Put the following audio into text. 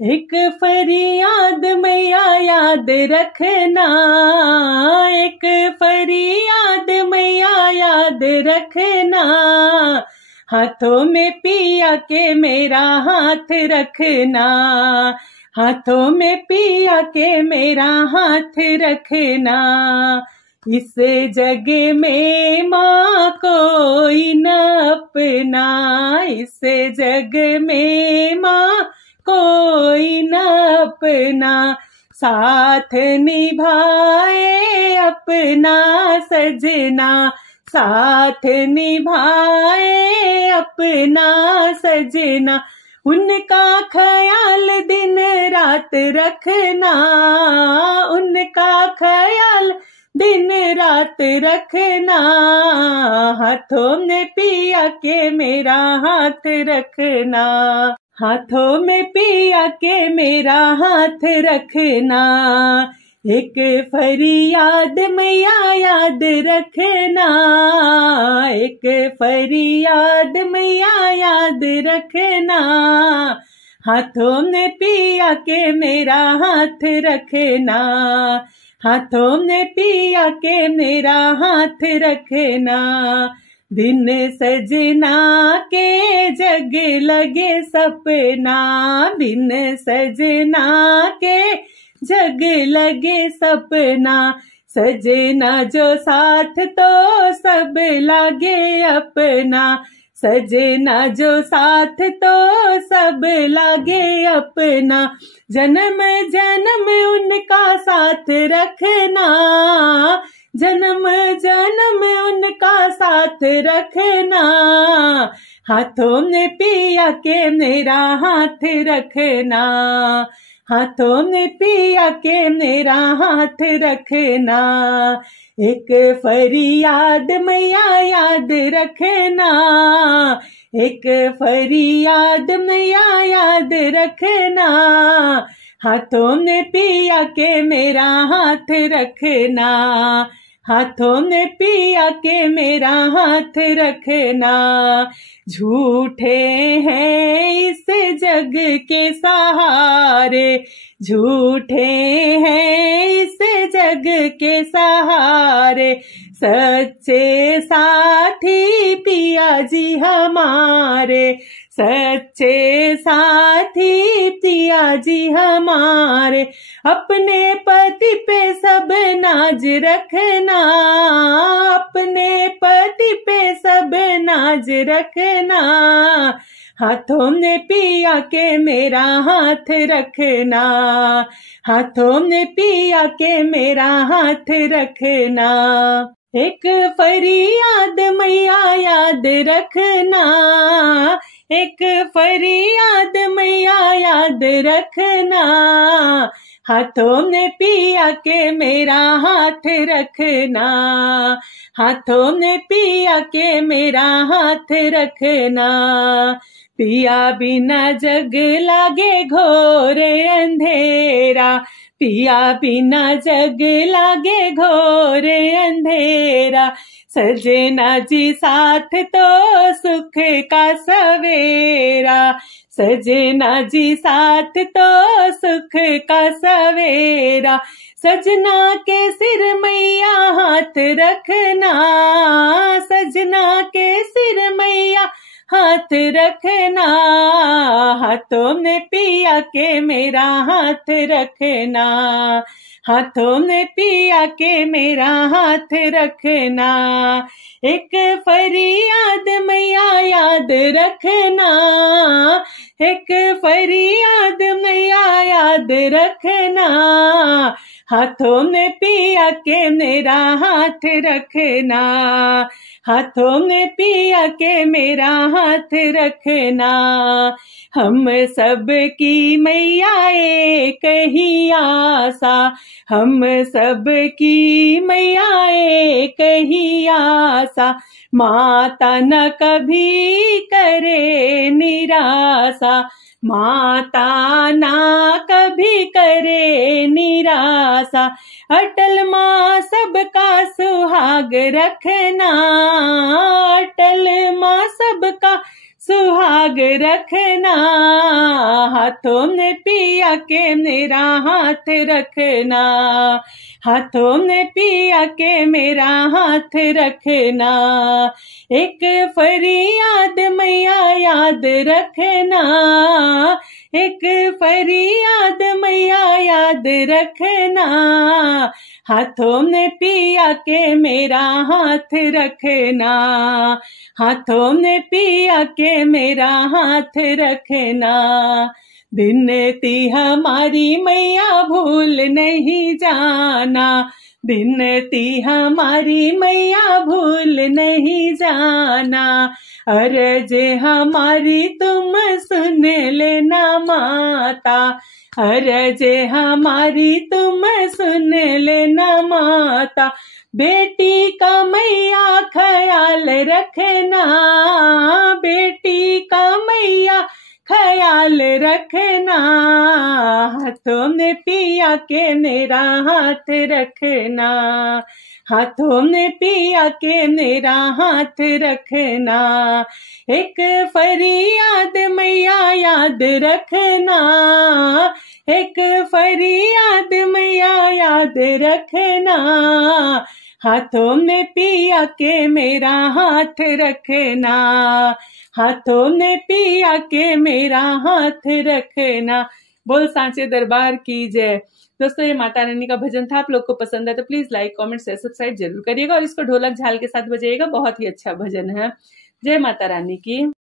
एक फरियाद मैया याद रखना, एक फरियाद मैया याद रखना, हाथों में पिया के मेरा हाथ रखना, हाथों में पिया के मेरा हाथ रखना। इस जग में माँ कोई न अपना, इस जग में माँ कोई न अपना, साथ निभाए अपना सजना, साथ निभाए अपना सजना। उनका ख्याल दिन रात रखना, उनका ख्याल दिन रात रखना, हाथों में पिया के मेरा हाथ रखना, हाथों में पिया के मेरा हाथ रखना। एक फरियाद मैया याद रखना, एक फरियाद मैया याद रखना, हाथों में पिया के मेरा हाथ रखना, हाथों में पिया के मेरा हाथ रखना। दिन सजना के जग लगे सपना, दिन सजना के जग लगे सपना, सजना जो साथ तो सब लागे अपना, सजना जो साथ तो सब लागे अपना। जन्म जन्म उनका साथ रखना, जन्म जन्म उनका साथ रखना, हाथों में पिया के मेरा हाथ रखना, हाथों में पिया के मेरा हाथ रखना। एक फरियाद मैया याद रखना, एक फरियाद मैया याद रखना, हाथों में पिया के मेरा हाथ रखना, हाथों में पिया के मेरा हाथ रखना। झूठे हैं इस जग के सहारे, झूठे हैं इस जग के सहारे, सच्चे साथी पिया जी हमारे, सच्चे साथी पिया जी हमारे। अपने पति पे सब नाज रखना, अपने पति पे सब नाज रखना, हाथों में पिया के मेरा हाथ रखना, हाथों में पिया के मेरा हाथ रखना। एक फरियाद मैया याद रखना, एक फरियाद मैया याद रखना, हाथों में पिया के मेरा हाथ रखना, हाथों में पिया के मेरा हाथ रखना। पिया बिना जग लागे घोर अंधेरा, पिया बिना जग लागे घोर अंधेरा, सजना जी साथ तो सुख का सवेरा, सजना जी साथ तो सुख का सवेरा। सजना के सिर मैया हाथ रखना, सजना के सिर मैया हाथ रखना, हाथों में पिया के मेरा हाथ रखना, हाथों में पिया के मेरा हाथ रखना। एक फरियाद मैया याद रखना, एक फरियाद मैया याद रखना, हाथों में पिया के मेरा हाथ रखना, हाथों में पिया के मेरा हाथ रखना। हम सब की मैया एक ही आशा, हम सब की मैया एक ही आशा, माता न कभी करे निराशा, माता ना कभी करे निराशा। अटल माँ सबका सुहाग रखना, अटल माँ सबका सुहाग रखना, हाथों में पिया के मेरा हाथ रखना, हाथों में पिया के मेरा हाथ रखना। एक फरियाद मैया याद रखना, एक फरियाद मैया याद रखना, हाथों में पिया के मेरा हाथ रखना, हाथों में पिया के मेरा हाथ रखना। विनती हमारी मैया भूल नहीं जाना, विनती हमारी मैया भूल नहीं जाना, अर्ज हमारी तुम सुन लेना माता, अर्ज हमारी तुम सुन लेना माता। बेटी का मैया ख्याल रखना, बेटी का मैया ख्याल रखना, हाथों में पिया के मेरा हाथ रखना, हाथों में पिया के मेरा हाथ रखना। एक फरियाद मैया याद रखना, एक फरियाद मैया याद रखना, हाथों में पिया के मेरा हाथ रखना, हाथों में पिया के मेरा हाथ रखना। बोल सांचे दरबार की जय। दोस्तों ये माता रानी का भजन था, आप लोग को पसंद है तो please like comment share subscribe जरूर करिएगा और इसको ढोलक झाल के साथ बजाइएगा, बहुत ही अच्छा भजन है। जय माता रानी की।